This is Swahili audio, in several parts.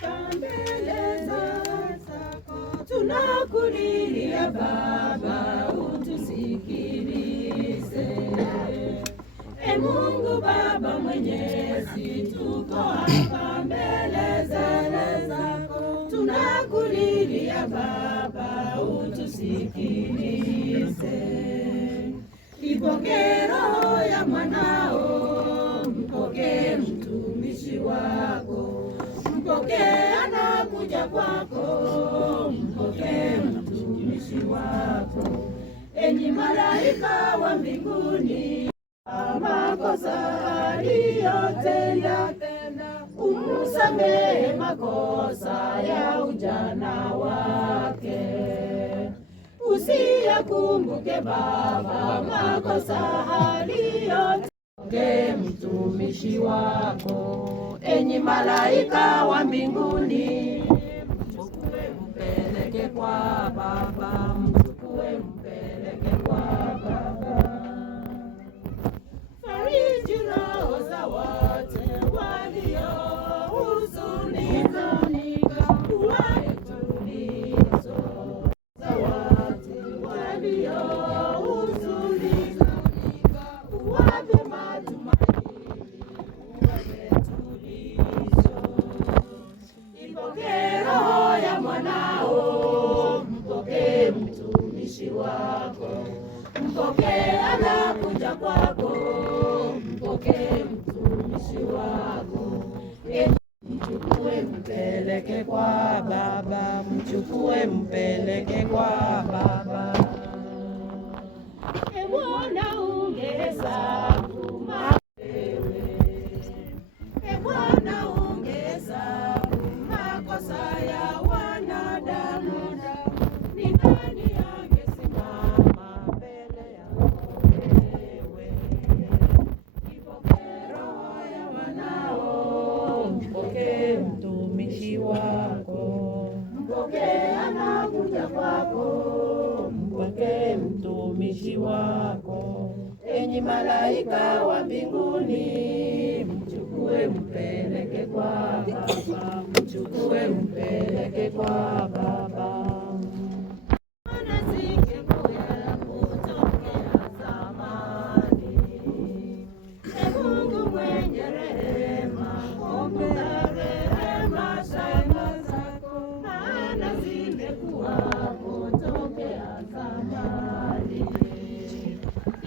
hapa mbele zako, tunakulilia Baba, utusikilize. E Mungu Baba Mwenyezi, tuko hapa mbele zako, tunakulilia Baba, utusikilize. Ipokee roho ya mwanao, mpokee mtumishi wako, mpokee anakuja kwako, mpokee mtumishi wako. Enyi malaika wa mbinguni, makosa aliyotenda, umsamehe makosa ya ujana wake. Usiyakumbuke Baba makosa aliyotenda mtumishi wako. Enyi malaika wa mbinguni, mchukue mpeleke kwa Baba, mchukue mpeleke kwa Baba. Fariji roho za wote waliohuzunika, uwape tulizo za wote waliohuzunika, uwape matumaini, uwape tulizo. Ipokee roho ya mwanao, mpokee mtumishi wako, mpokee anakuja kwako, mpokee mtumishi wako. Mchukue mpeleke kwa Baba, mchukue mpeleke kwa Baba. E Bwana ungehesabu mawewe, e Bwana ungehesabu makosa ya wanadamu, ni nani angesimama mbele yako wewe? Ipokee roho ya wanao, mpokee mtumishi wako, mpokee anakuja kwako, mpokee mtumishi wako. Enyi malaika wa mbinguni, mchukue mpeleke kwa Baba, mchukue mpeleke kwa Baba.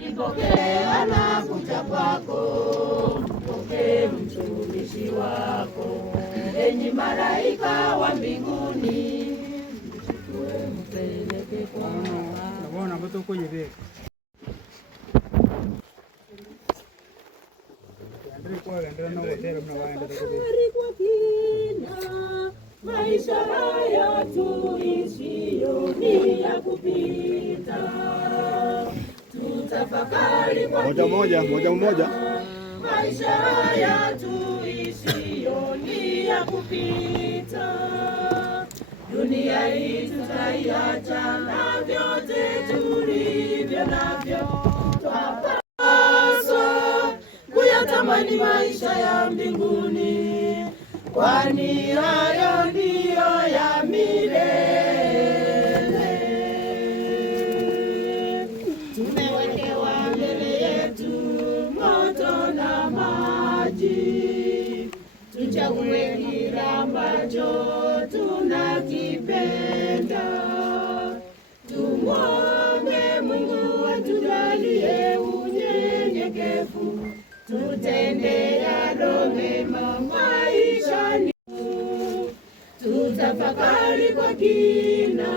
Ipokee anakuja kwako, mpokee mtumishi wako. Enyi malaika wa mbinguni, mchukue mpeleke kwa Baba. Kwa kina maisha haya tuishio ni ya kupita, tutafakari kwa moja moja. Maisha haya tuishio ni ya kupita, dunia hii tutaiacha, na vyote tulivyo navyo twapaswa kuyatamani maisha ya mbinguni, kwani hayo ndiyo ya milele. Tumewekewa mbele yetu moto na maji, tuchague kile ambacho tunakipenda. Tumwombe Mungu atujalie unyenyekevu, tutende yalo mema maishani, tutafakari kwa kina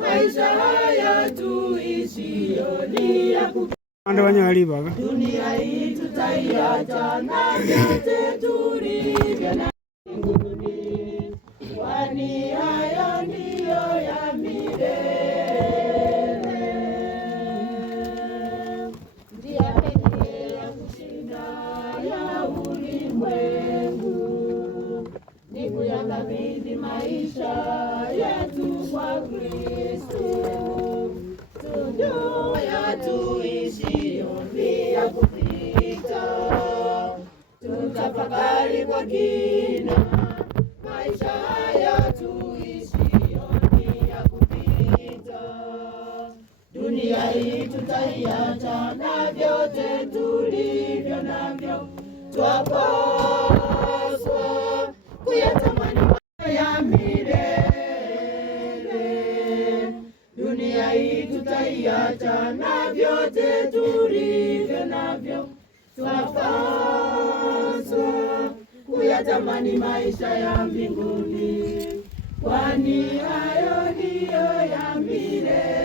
maisha haya tuishio ni ya kupita. Dunia hii tutaiacha, na vyote tulivyo na mbinguni, kwani hayo ndiyo ya milele. Njia pekee ya kushinda ya ulimwengu ni kuyakabidhi maisha yetu kwa Kristo. Dunia tuishio ni ya kupita, tutafakari kwa kina maisha dunia hii tutaiacha, na vyote tulivyo navyo twapaswa kuyatamani ya milele. Dunia hii tutaiacha, na vyote tulivyo navyo twapaswa kuyatamani maisha ya mbinguni, kwani hayo ndiyo ya milele.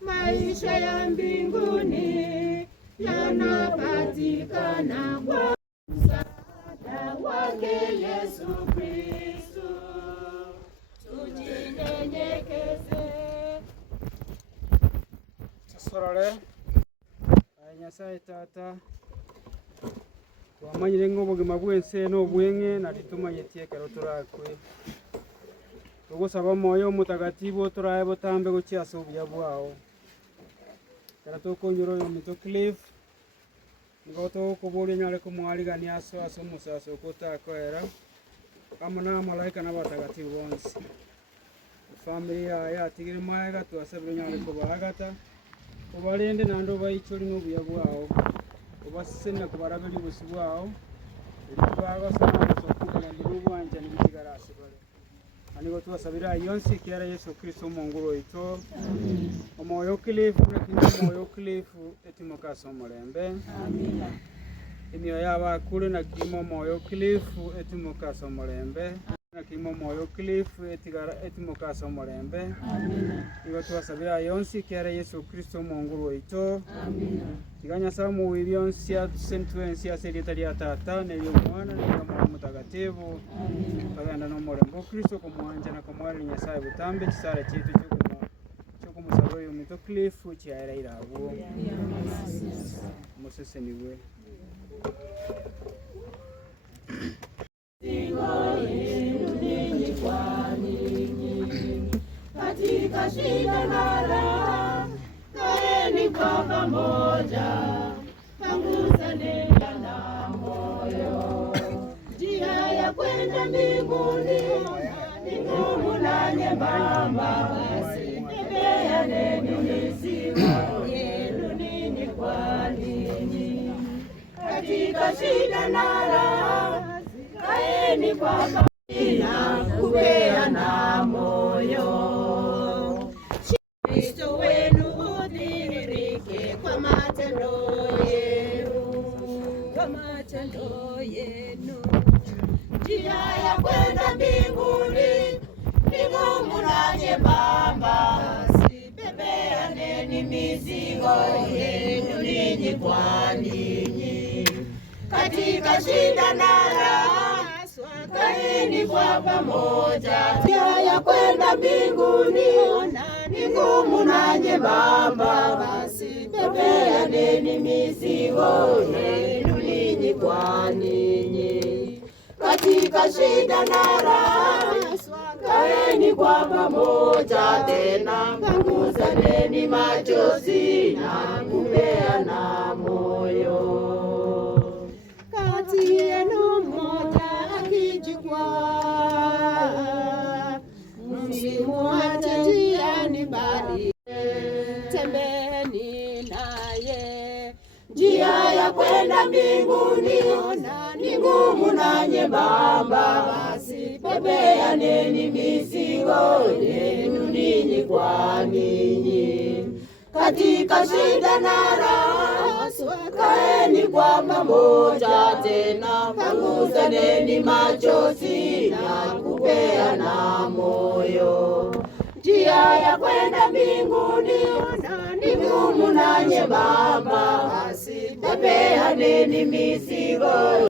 Maisha ya mbinguni yanapatikana kwa msaada wake Yesu Kristo. Tujinyenyekeze sorore Nyasaye Tata wamanyire ng'obogima bwense n'obweng'e na ritumanyete ekero turakwe tugusaba moyo omutagatifu turae botambe gochiasa obuya bwao kera tokonyora oyo ominto Cliff nigo tokoboria nyare komwarigania ase omosaso okotakoera amo na amalaika na abatagatifu bonsi family yaye atigire maega twasabire nyare kobaagata obarende nando baichori n'obuya bwao obasena kubarabiri busi bwao ebibagosana sokugana ndibwanja nibigarasi bale anigo twasabira yonsi kera Yesu Kristo Mungu oito omoyo Clifu na moyo Clifu etimokaso omorembe amina emyo yaba kule na kimo moyo Clifu etimokaso omorembe na kimo moyo Clifu etimokaso omorembe amina igo twasabira yonsi kera Yesu Kristo Mungu oito amina iganya samu wibionsia sentuensia serita ya Tata na Mwana na Roho Mtakatifu amina baganda no morembo Kristo kumwanja na kumwari Nyasaye butambe kisara chitu cyo kumusaba yo mito Clifu chiaira irabo Moses niwe katika shida na raha, kaeni kwa pamoja, panguzane na moyo. Njia ya kwenda mbinguni ni ngumu na nyembamba, basi bebeaneni mizigo yenu ninyi kwa ninyi. Katika shida na raha, kaeni kwa pamoja, kupeana moyo. Kristo wenu udhihirike kwa matendo yenu, kwa matendo yenu. Njia ya kwenda mbinguni ni ngumu na nyembamba, basi bebeaneni mizigo yenu ninyi kwa ninyi. Katika shida na raha, kaeni kwa pamoja. Njia ya kwenda mbinguni ni ngumu na nyembamba, basi bebeaneni mizigo yenu ninyi kwa ninyi. Katika shida na raha, kaeni kwa pamoja, tena panguzaneni machozi na kupeana moyo. Kati yenu mmoja akijikwaa, msimwache njiani, bali tembeeni naye. Njia ya kwenda mbinguni ni ngumu na nyembamba, basi bebeaneni mizigo yenu ninyi kwa ninyi. Katika shida na raha, kaeni kwa pamoja, tena panguzaneni machozi na kupeana moyo. Njia ya kwenda mbinguni ni ngumu na nyembamba, basi bebeaneni mizigo